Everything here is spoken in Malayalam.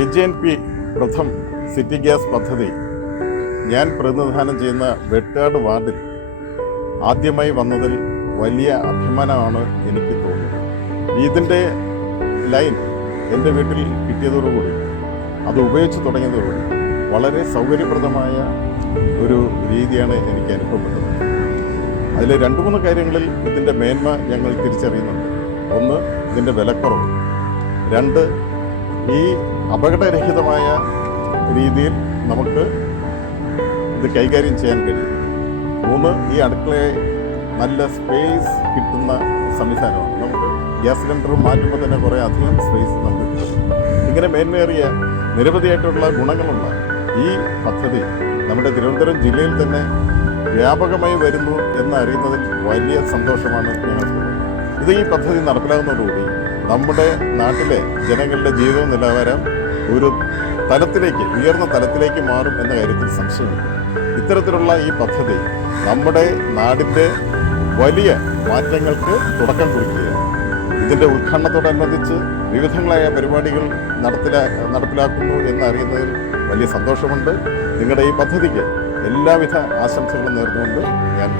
AJNP പ്രഥം സിറ്റി ഗ്യാസ് പദ്ധതി ഞാൻ പ്രതിനിധാനം ചെയ്യുന്ന വെട്ടാട് വാർഡിൽ ആദ്യമായി വന്നതിൽ വലിയ അഭിമാനമാണ് എനിക്ക് തോന്നുന്നത്. ഇതിൻ്റെ ലൈൻ എൻ്റെ വീട്ടിൽ കിട്ടിയതോടുകൂടി അത് ഉപയോഗിച്ച് തുടങ്ങിയതോടുകൂടി വളരെ സൗകര്യപ്രദമായ ഒരു രീതിയാണ് എനിക്ക് അനുഭവപ്പെട്ടത്. അതിൽ 2-3 കാര്യങ്ങളിൽ ഇതിൻ്റെ മേന്മ ഞങ്ങൾ തിരിച്ചറിയുന്നുണ്ട്. ഒന്ന്, ഇതിൻ്റെ വിലക്കുറവ്. 2, ഈ അപകടരഹിതമായ രീതിയിൽ നമുക്ക് ഇത് കൈകാര്യം ചെയ്യാൻ കഴിയും. 3, ഈ അടുക്കളയെ നല്ല സ്പേസ് കിട്ടുന്ന സംവിധാനമാണ്. നമുക്ക് ഗ്യാസ് സിലിണ്ടർ മാറ്റുമ്പോൾ തന്നെ കുറേ അധികം സ്പേസ് നമുക്ക് കിട്ടും. ഇങ്ങനെ മേന്മയേറിയ നിരവധിയായിട്ടുള്ള ഗുണങ്ങളുള്ള ഈ പദ്ധതി നമ്മുടെ തിരുവനന്തപുരം ജില്ലയിൽ തന്നെ വ്യാപകമായി വരുന്നു എന്നറിയുന്നതിൽ വലിയ സന്തോഷമാണ് ഞങ്ങൾക്ക്. ഈ പദ്ധതി നടപ്പിലാകുന്നതോടുകൂടി നമ്മുടെ നാട്ടിലെ ജനങ്ങളുടെ ജീവിത നിലവാരം ഒരു തലത്തിലേക്ക്, ഉയർന്ന തലത്തിലേക്ക് മാറും എന്ന കാര്യത്തിൽ സംശയമില്ല. ഇത്തരത്തിലുള്ള ഈ പദ്ധതി നമ്മുടെ നാടിൻ്റെ വലിയ മാറ്റങ്ങൾക്ക് തുടക്കം കുറിക്കുകയാണ്. ഇതിൻ്റെ ഉദ്ഘാടനത്തോടനുബന്ധിച്ച് വിവിധങ്ങളായ പരിപാടികൾ നടപ്പിലാക്കുന്നു എന്നറിയുന്നതിൽ വലിയ സന്തോഷമുണ്ട്. നിങ്ങളുടെ ഈ പദ്ധതിക്ക് എല്ലാവിധ ആശംസകളും നേർന്നുകൊണ്ട് ഞാൻ